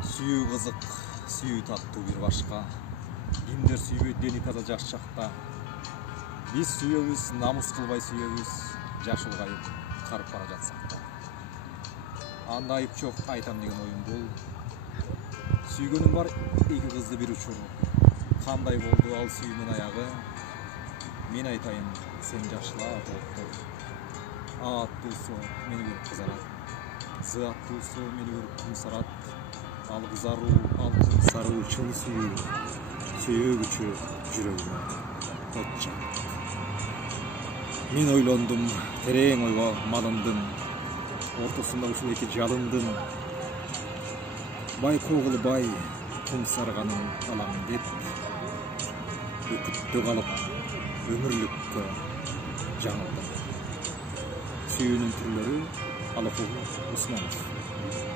Сүйүү кызык, сүйүү таттуу бир башка. Кимдер сүйбөйт дени таза жаш чакта. Биз сүйөбүз, намыс кылбай сүйөбүз, жаш улгайып карып бара жатсак да. Анда айып жок, айтам деген оюм бул. Сүйгөнүм бар эки кызды бир учур. Кандай болду ал сүйүүнүн аягы? Мен айтайын, сен жакшыла болуптур. А аттуусу мени көрүп кызарат. З аттуусу мени көрүп кумсарат. Ал кызаруу, ал кумсаруу чын сүйүү. Сүйөгүчү жүрөгүмө от жагат. Мен ойлондум, терең ойго малындым. Ортосунда ушул эки жалындым. Бай когул бай, кумсарганын алам деп. Өкүттө калып, өмүрлүккө жаңылдым. Сүйүүнүн түрлөрү Алыкул Усманов.